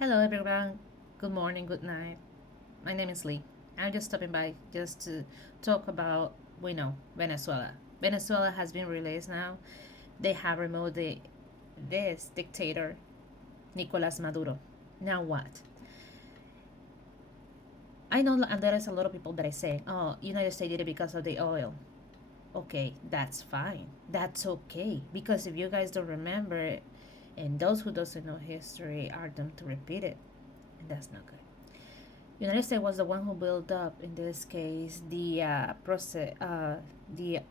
Hello, everyone. Good morning, good night. My name is Lee. I'm just stopping by just to talk about, Venezuela. Venezuela has been released now. They have removed this dictator, Nicolas Maduro. Now what? I know there is a lot of people that are saying, oh, United States did it because of the oil. Okay, that's fine. That's okay. Because if you guys don't remember, and those who doesn't know history are doomed to repeat it. And that's not good. United States was the one who built up, in this case, the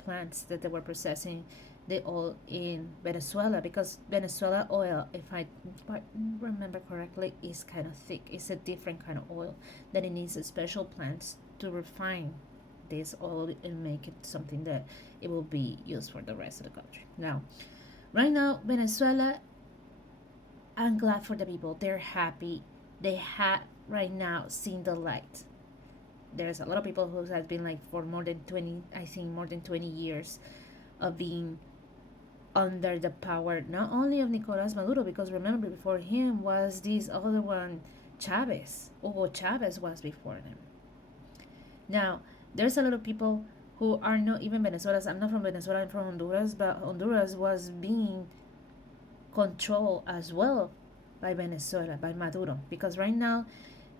plants that they were processing the oil in Venezuela, because Venezuela oil, if I remember correctly, is kind of thick. It's a different kind of oil that it needs special plants to refine this oil and make it something that it will be used for the rest of the country. Now, right now, Venezuela, I'm glad for the people. They're happy. They have right now seen the light. There's a lot of people who has been like for more than 20, I think more than 20 years of being under the power not only of Nicolas Maduro, because remember before him was this other one, Chavez. Hugo Chavez was before them. Now, there's a lot of people who are not even Venezuelans. I'm not from Venezuela, I'm from Honduras, but Honduras was being controlled as well by Venezuela, by Maduro. Because right now,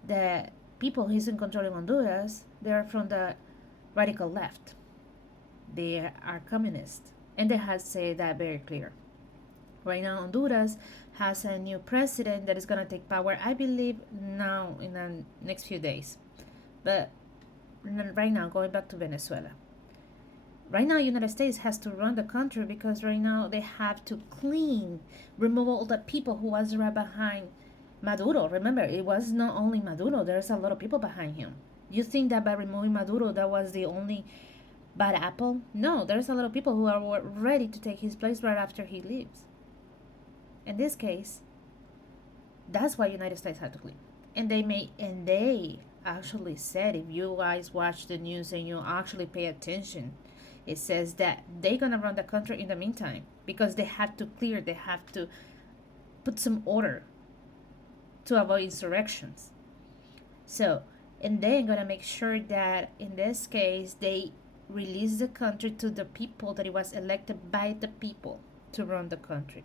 the people who's in control in Honduras, they are from the radical left. They are communist. And they have said that very clear. Right now, Honduras has a new president that is going to take power, I believe, now in the next few days. But right now, going back to Venezuela. Right now, United States has to run the country because right now they have to remove all the people who was right behind Maduro. Remember, it was not only Maduro. There's a lot of people behind him. You think that by removing Maduro, that was the only bad apple? No, there's a lot of people who are ready to take his place right after he leaves. In this case, that's why United States had to leave. And they actually said, if you guys watch the news and you actually pay attention, it says that they're gonna run the country in the meantime because they have to clear, they have to put some order to avoid insurrections. So, and they're gonna make sure that in this case they release the country to the people that it was elected by the people to run the country.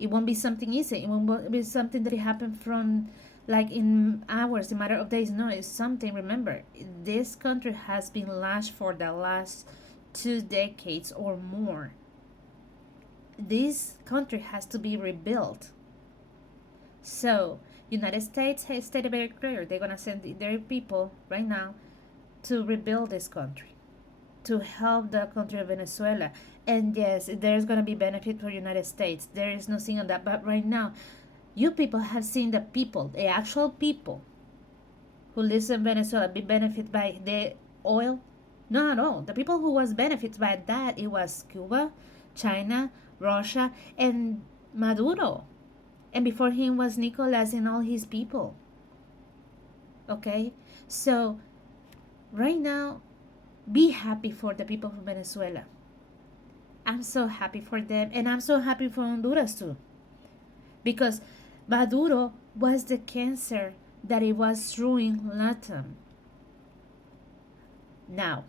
It won't be something easy. It won't be something that it happened from like in hours, a matter of days. No, it's something. Remember, this country has been lashed for the last 2 decades or more. This country has to be rebuilt. So, United States has stated very clear they're gonna send their people right now to rebuild this country, to help the country of Venezuela. And yes, there's gonna be benefit for United States. There is nothing on that. But right now, you people have seen the people, the actual people who live in Venezuela, be benefited by the oil? Not at all. The people who was benefited by that, it was Cuba, China, Russia, and Maduro. And before him was Nicolas and all his people. Okay? So, right now, be happy for the people from Venezuela. I'm so happy for them, and I'm so happy for Honduras too. Because Maduro was the cancer that it was ruining Latin. Now,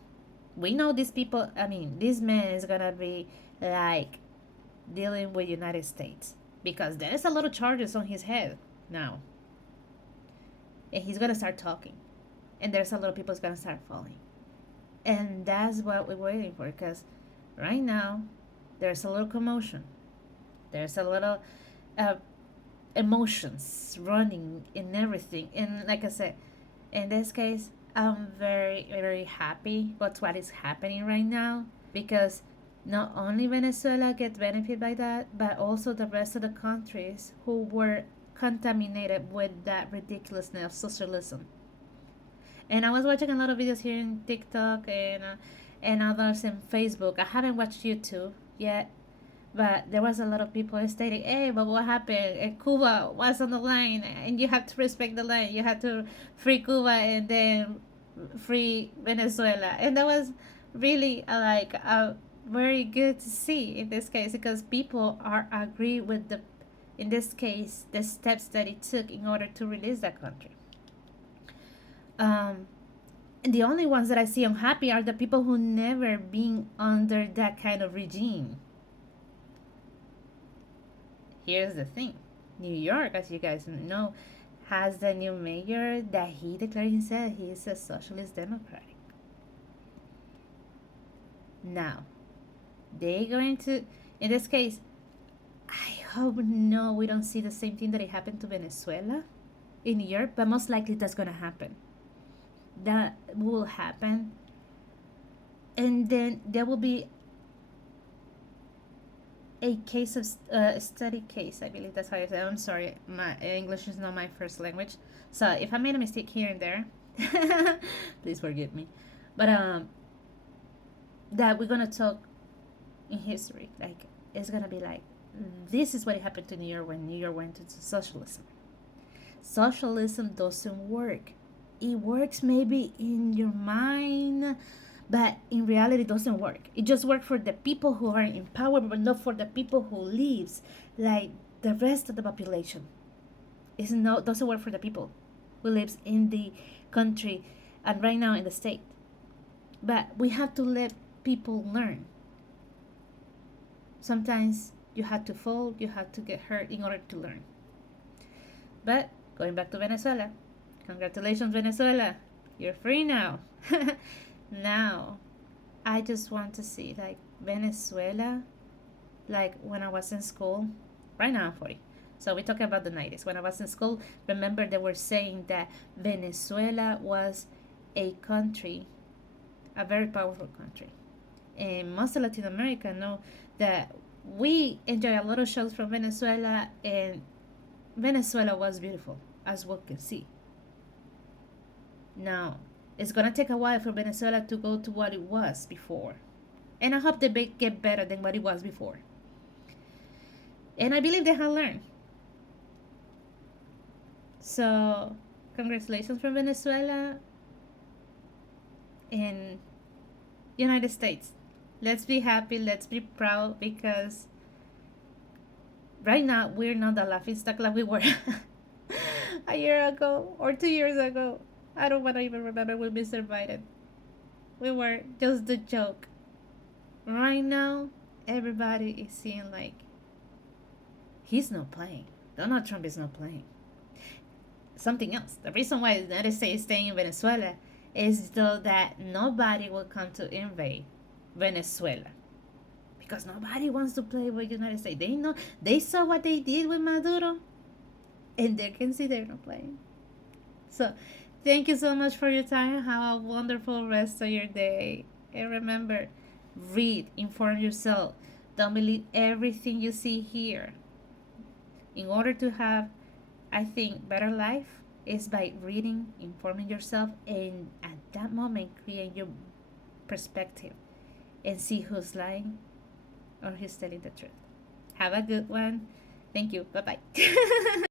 we know these people, I mean, this man is gonna be like dealing with United States because there's a lot of charges on his head now. And he's gonna start talking. And there's a lot of people gonna start falling. And that's what we're waiting for because right now there's a little commotion. There's a little uh, emotions running in everything. And like I said, in this case, I'm very, very happy with what is happening right now because not only Venezuela gets benefit by that, but also the rest of the countries who were contaminated with that ridiculousness of socialism. And I was watching a lot of videos here in TikTok and others in Facebook. I haven't watched YouTube yet, but there was a lot of people stating, "Hey, but what happened? Cuba was on the line, and you have to respect the line. You have to free Cuba and then free Venezuela." And that was really very good to see in this case because people are agree with the in this case, the steps that it took in order to release that country. Um, and the only ones that I see unhappy are the people who never been under that kind of regime. Here's the thing: New York, as you guys know, has the new mayor that he declared himself he is a socialist democrat. Now, they going to, in this case, I hope no, we don't see the same thing that it happened to Venezuela in New York, but most likely that's gonna happen. That will happen, and then there will be a case of study case. I believe that's how you say it. I'm sorry, my English is not my first language, so if I made a mistake here and there, please forgive me. But that we're gonna talk in history. Like it's gonna be like this is what happened to New York when New York went into socialism. Socialism doesn't work. It works maybe in your mind, but in reality it doesn't work. It just works for the people who are in power, but not for the people who lives like the rest of the population. It's no doesn't work for the people who lives in the country and right now in the state. But we have to let people learn. Sometimes you have to fall, you have to get hurt in order to learn. But going back to Venezuela, congratulations, Venezuela, you're free now. Now, I just want to see like Venezuela, like when I was in school. Right now, I'm 40. So we're talking about the 90s. When I was in school, remember they were saying that Venezuela was a country, a very powerful country. And most of Latin America know that we enjoy a lot of shows from Venezuela, and Venezuela was beautiful, as one can see. Now, it's gonna take a while for Venezuela to go to what it was before. And I hope they get better than what it was before. And I believe they have learned. So, congratulations from Venezuela and United States. Let's be happy, let's be proud because right now we're not the laughing stock like we were a year ago or 2 years ago. I don't want to even remember when we survived it. We were just the joke. Right now, everybody is seeing like he's not playing. Donald Trump is not playing. Something else. The reason why the United States is staying in Venezuela is though that nobody will come to invade Venezuela because nobody wants to play with the United States. They know they saw what they did with Maduro, and they can see they're not playing. So, thank you so much for your time. Have a wonderful rest of your day, and remember, read, inform yourself. Don't believe everything you see here. In order to have, I think, better life is by reading, informing yourself, and at that moment create your perspective and see who's lying or who's telling the truth. Have a good one. Thank you. Bye bye.